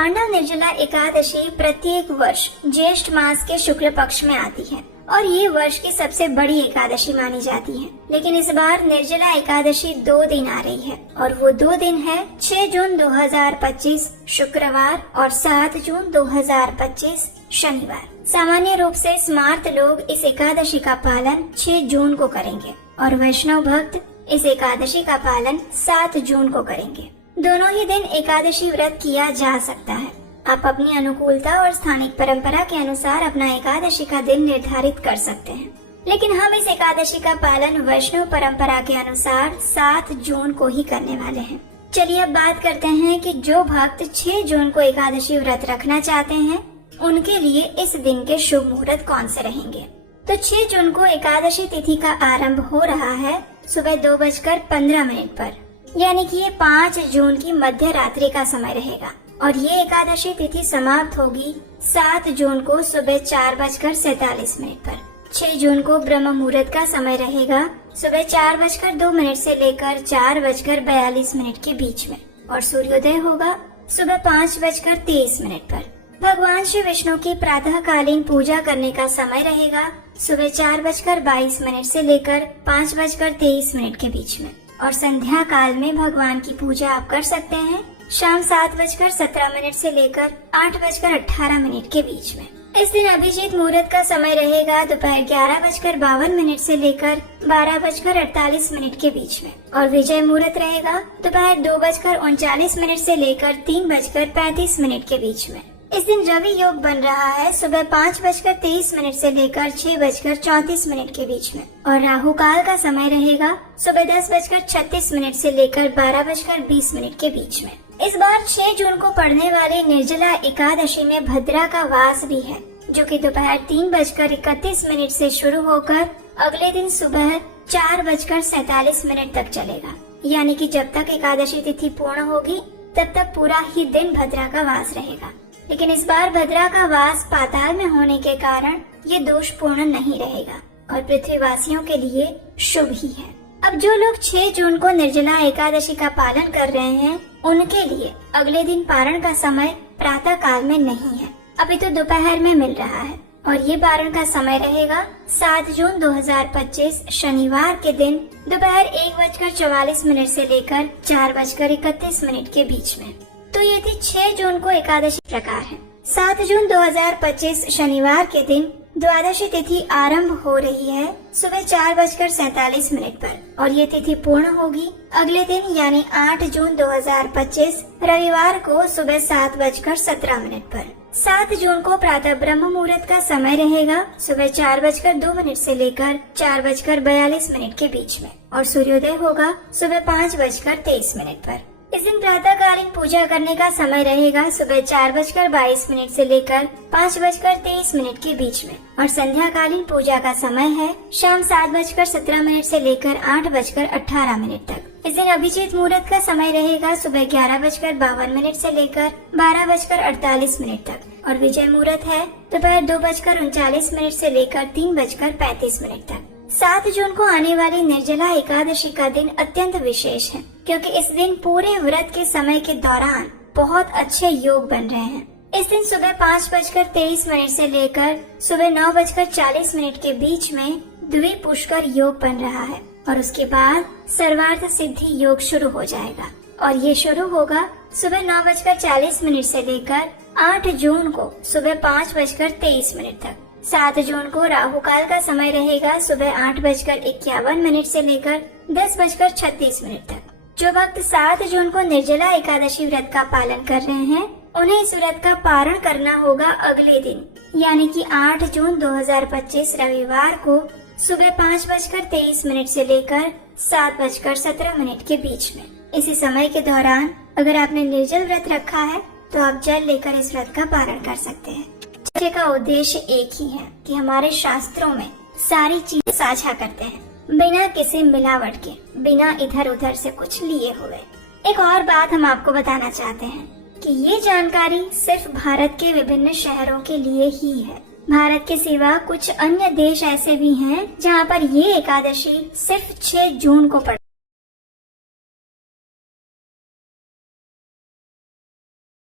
पांडव निर्जला एकादशी प्रत्येक वर्ष ज्येष्ठ मास के शुक्ल पक्ष में आती है और ये वर्ष की सबसे बड़ी एकादशी मानी जाती है। लेकिन इस बार निर्जला एकादशी 2 दिन आ रही है और वो 2 दिन है 6 जून 2025 शुक्रवार और 7 जून 2025 शनिवार। सामान्य रूप से स्मार्त लोग इस एकादशी का पालन 6 जून को करेंगे और वैष्णव भक्त इस एकादशी का पालन 7 जून को करेंगे। दोनों ही दिन एकादशी व्रत किया जा सकता है। आप अपनी अनुकूलता और स्थानिक परंपरा के अनुसार अपना एकादशी का दिन निर्धारित कर सकते हैं, लेकिन हम इस एकादशी का पालन वैष्णव परंपरा के अनुसार 7 जून को ही करने वाले हैं। चलिए अब बात करते हैं कि जो भक्त 6 जून को एकादशी व्रत रखना चाहते हैं उनके लिए इस दिन के शुभ मुहूर्त कौन से रहेंगे। तो 6 जून को एकादशी तिथि का आरंभ हो रहा है सुबह 2:15 पर, यानी कि ये 5 जून की मध्य रात्रि का समय रहेगा और ये एकादशी तिथि समाप्त होगी 7 जून को सुबह 4:47 पर। 6 जून को ब्रह्म मुहूर्त का समय रहेगा सुबह 4:02 से लेकर 4:42 के बीच में और सूर्योदय होगा सुबह 5:23 पर। भगवान श्री विष्णु की प्रातःकालीन पूजा करने का समय रहेगा सुबह 4:22 से लेकर 5:23 के बीच में और संध्या काल में भगवान की पूजा आप कर सकते हैं शाम 7:17 से लेकर 8:18 के बीच में। इस दिन अभिजीत मुहूर्त का समय रहेगा दोपहर 11:52 से लेकर 12:48 के बीच में और विजय मुहूर्त रहेगा दोपहर 2:39 से लेकर 3:35 के बीच में। इस दिन रवि योग बन रहा है सुबह 5:23 से लेकर 6:34 के बीच में और राहु काल का समय रहेगा सुबह 10:36 से लेकर 12:20 के बीच में। इस बार 6 जून को पड़ने वाली निर्जला एकादशी में भद्रा का वास भी है, जो कि दोपहर 3:31 से शुरू होकर अगले दिन सुबह 4:47 तक चलेगा। यानी कि जब तक एकादशी तिथि पूर्ण होगी तब तक पूरा ही दिन भद्रा का वास रहेगा। लेकिन इस बार भद्रा का वास पाताल में होने के कारण ये दोष पूर्ण नहीं रहेगा और पृथ्वीवासियों के लिए शुभ ही है। अब जो लोग 6 जून को निर्जला एकादशी का पालन कर रहे हैं उनके लिए अगले दिन पारण का समय प्रातः काल में नहीं है, अभी तो दोपहर में मिल रहा है और ये पारण का समय रहेगा 7 जून 2025 शनिवार के दिन दोपहर 1:44 से लेकर 4:31 के बीच में। तो ये थी 6 जून को एकादशी प्रकार है। 7 जून 2025 शनिवार के दिन द्वादशी तिथि आरंभ हो रही है सुबह 4:47 पर और ये तिथि पूर्ण होगी अगले दिन यानी 8 जून 2025 रविवार को सुबह 7:17 पर। 7 जून को प्रातः ब्रह्म मुहूर्त का समय रहेगा सुबह 4:02 से लेकर 4:42 के बीच में और सूर्योदय होगा सुबह 5:23 पर। इस दिन प्रातःकालीन पूजा करने का समय रहेगा सुबह 4:22 से लेकर 5:23 के बीच में और संध्या कालीन पूजा का समय है शाम 7:17 से लेकर 8:18 तक। इस दिन अभिजीत मुहूर्त का समय रहेगा सुबह 11:52 से लेकर 12:48 तक और विजय मुहूर्त है दोपहर 2:39 से लेकर 3:35 तक। 7 जून को आने वाली निर्जला एकादशी का दिन अत्यंत विशेष है क्योंकि इस दिन पूरे व्रत के समय के दौरान बहुत अच्छे योग बन रहे हैं। इस दिन सुबह 5:23 से लेकर सुबह 9:40 के बीच में द्विपुष्कर योग बन रहा है और उसके बाद सर्वार्थ सिद्धि योग शुरू हो जाएगा और ये शुरू होगा सुबह 9:40 से लेकर 8 जून को सुबह 5:23 तक। 7 जून को राहु काल का समय रहेगा सुबह 8:51 से लेकर 10:36 तक। जो भक्त 7 जून को निर्जला एकादशी व्रत का पालन कर रहे हैं उन्हें इस व्रत का पारण करना होगा अगले दिन यानी कि 8 जून 2025 रविवार को सुबह 5:23 से लेकर 7:17 के बीच में। इसी समय के दौरान अगर आपने निर्जल व्रत रखा है तो आप जल लेकर इस व्रत का पारण कर सकते हैं। चर्चा का उद्देश्य एक ही है कि हमारे शास्त्रों में सारी चीजें साझा करते हैं बिना किसी मिलावट के, बिना इधर उधर से कुछ लिए हुए। एक और बात हम आपको बताना चाहते हैं कि ये जानकारी सिर्फ भारत के विभिन्न शहरों के लिए ही है। भारत के सिवा कुछ अन्य देश ऐसे भी हैं जहाँ पर ये एकादशी सिर्फ 6 जून को पड़ती है।